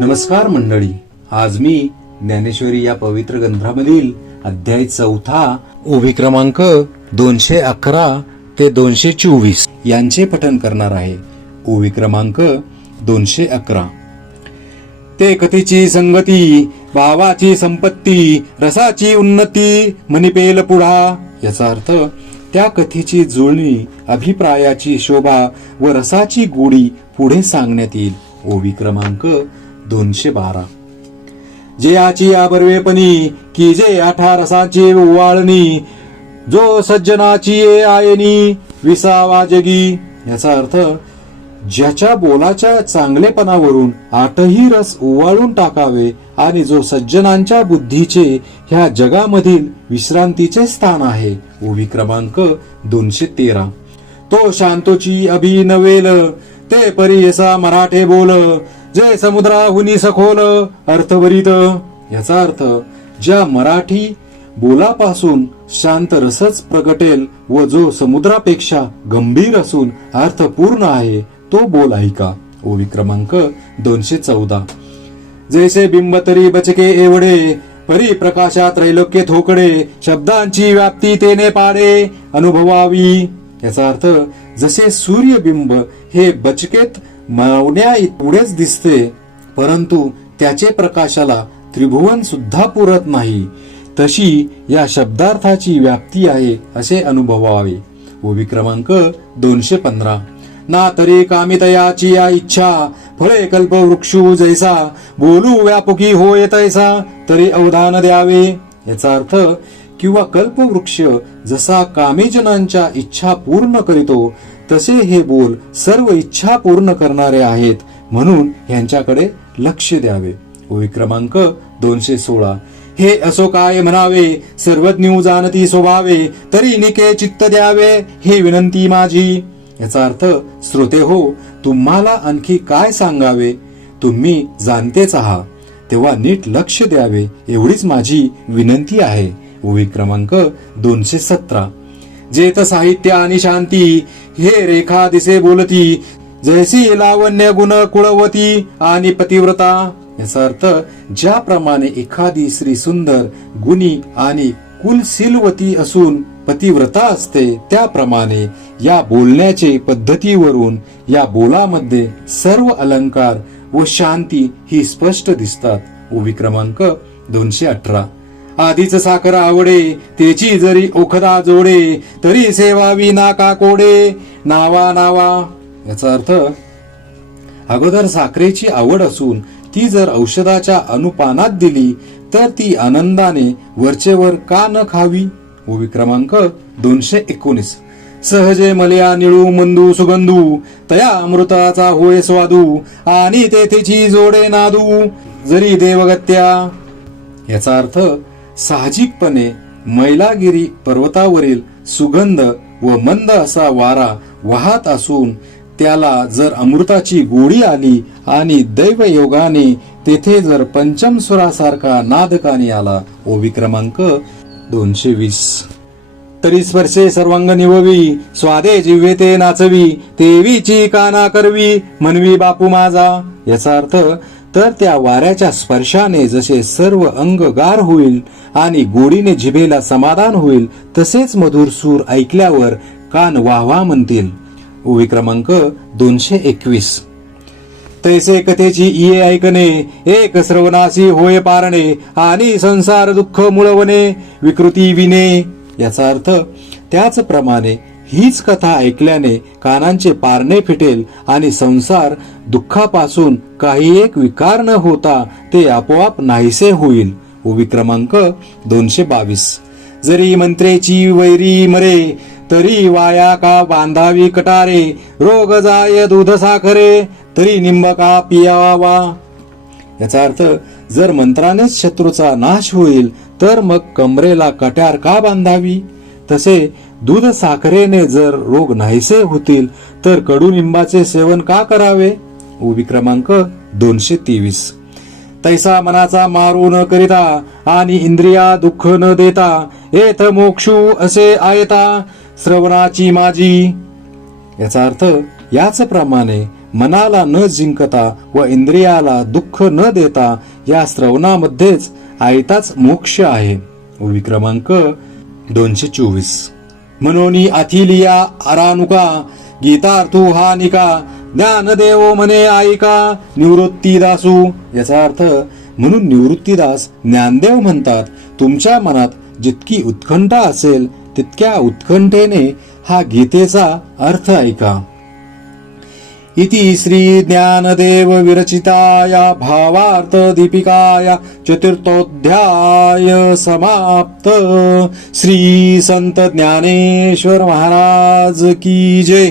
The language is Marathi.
नमस्कार मंडळी, आज मी ज्ञानेश्वरी या पवित्र ग्रंथामधील अध्याय 4 ओवी क्रमांक 211 ते 224 यांचे पठण करणार आहे. ओवी क्रमांक 211. ते कथेची संगती, भावाची संपत्ती, रसाची उन्नती, मनिपेल पुढा. याचा अर्थ त्या कथेची जुळणी, अभिप्रायाची शोभा व रसाची गोडी पुढे सांगण्यात येईल. ओवी क्रमांक 212. जयाची आबर्वेपणी की जे आठा रसाची उवाळणी, जो सज्जनाची आयनी विसावा जगी. याचा अर्थ ज्याच्या बोलाच्या चांगलेपणावरून आठही रस उवाळून टाकावे आणि जो सज्जनांच्या बुद्धीचे ह्या जगामधील विश्रांतीचे स्थान आहे. ओवी क्रमांक 213. तो शांतोची अभिनवेल ते परियसा मराठे बोल, जे समुद्राहुनी सखोल अर्थवरित. याचा अर्थ ज्या मराठी बोलापासून शांत रसच प्रगटेल व जो समुद्रापेक्षा गंभीर असून अर्थपूर्ण आहे तो बोल ऐका. ओवी क्रमांक 214. जैसे बिंब तरी बचके एवढे, परी प्रकाशात त्रैलोक्य थोकडे, शब्दांची व्याप्ती तेने पाडे अनुभवावी. याचा अर्थ जसे सूर्यबिंब हे बचकेत मावण्या पुढेच दिसते, परंतु त्याचे प्रकाशाला त्रिभुवन सुद्धा पुरत नाही, तशी या शब्दार्थाची व्याप्ती आहे असे अनुभवावे. ओवी क्रमांक 215. ना तरी कामितयाची या इच्छा, फळे कल्पवृक्षू जैसा, बोलू व्यापकी होय तैसा, तरी अवधान द्यावे. याचा अर्थ किंवा कल्पवृक्ष जसा कामीजनांच्या इच्छा पूर्ण करीतो, तसे हे बोल सर्व इच्छा पूर्ण करणारे आहेत, म्हणून यांच्याकडे लक्ष द्यावे. ओवी क्रमांक 216. हे असो काय म्हणावे, सर्वज्ञ जाणती स्वभावे, तरी निके चित्त द्यावे, हे विनंती माझी. याचा अर्थ श्रोते हो, तुम्हाला आणखी काय सांगावे, तुम्ही जाणतेच आहात, तेव्हा नीट लक्ष द्यावे एवढीच माझी विनंती आहे. ओवी क्रमांक 217. जेत साहित्य आणि शांती, हे रेखा दिसे बोलती, जैसी लावण्य गुण कुळवती आणि पतिव्रता. याचा अर्थ ज्याप्रमाणे एखादी स्त्री सुंदर, गुणी आणि कुलशीलवती असून पतिव्रता असते, त्याप्रमाणे या बोलण्याचे पद्धतीवरून या बोलामध्ये सर्व अलंकार व शांती ही स्पष्ट दिसतात. ओवी क्रमांक 218. आधीच साखर आवडे, तेची जरी ओखदा जोडे, तरी सेवावी नाका कोडे नावा नावा. याचा अर्थ अगोदर साखरेची आवड असून ती जर औषधाच्या अनुपानात दिली तर ती आनंदाने वरचेवर का न खावी. ओवी क्रमांक 219. सहजे मलया निळू मंदू सुगंधू, तया अमृताचा होय स्वादू, आणि तेथेची जोडे नादू जरी देवगत्या. याचा अर्थ साहजिकपणे मैलागिरी पर्वतावरील सुगंध व मंद असा वारा वाहत असून त्याला जर अमृताची गोडी आली आणि दैवयोगाने तेथे जर पंचम सुरासारखा नादकानी आला. ओवी क्रमांक 220. तरी स्पर्शे सर्वांग निववी, स्वादे जिव्हे ते नाचवी, तेवीची काना करवी म्हणवी बापू माझा. याचा अर्थ तर त्या वाऱ्याच्या स्पर्शाने जसे सर्व अंग गार होईल आणि गोडीने जिभेला समाधान होईल, तसेच मधुर सूर ऐकल्यावर कान वाहवा म्हणतील. ओवी क्रमांक 221. तैसे कथेची इये ऐकणे, एक श्रवणासी होय पारणे, आणि संसार दुःख मुळवणे विकृती विने. याचा अर्थ त्याचप्रमाणे हीच कथा ऐकल्याने कानांचे पारणे फिटेल आणि संसार दुःखापासून काही एक विकार न होता ते आपोआप नाहीसे होईल. ओवी क्रमांक 222. जरी मंत्रेची वैरी मरे, तरी वाया का बांधावी कटारे, रोग जाय दूध साखरे, तरी निंब का पियावा. याचा अर्थ जर मंत्रानेच शत्रूचा नाश होईल तर मग कमरेला कट्यार का बांधावी, तसे दूध साखरेने जर रोग नाहीसे होतील तर कडुनिंबाचे सेवन का करावे. ओवी क्रमांक 223. तैसा मनाचा मारू न करिता आणि इंद्रिया दुःख न देता, येथ मोक्षू असे आयता श्रवणाची माझी. याचा अर्थ याचप्रमाणे मनाला न जिंकता व इंद्रियाला दुःख न देता या श्रवणामध्येच आयताच मोक्ष आहे. ओवी क्रमांक 224. म्हणून अथिलिया आरानुका गीतार्थू हा निका ज्ञानदेव मने ऐका निवृत्तीदासू. याचा अर्थ म्हणून निवृत्तीदास ज्ञानदेव म्हणतात, तुमच्या मनात जितकी उत्कंठा असेल तितक्या उत्कंठेने हा गीतेचा अर्थ ऐका. इति श्री ज्ञानदेव विरचिताया भावार्थ दीपिकाया चतुर्थोध्याय समाप्त. श्री संत ज्ञानेश्वर महाराज की जय.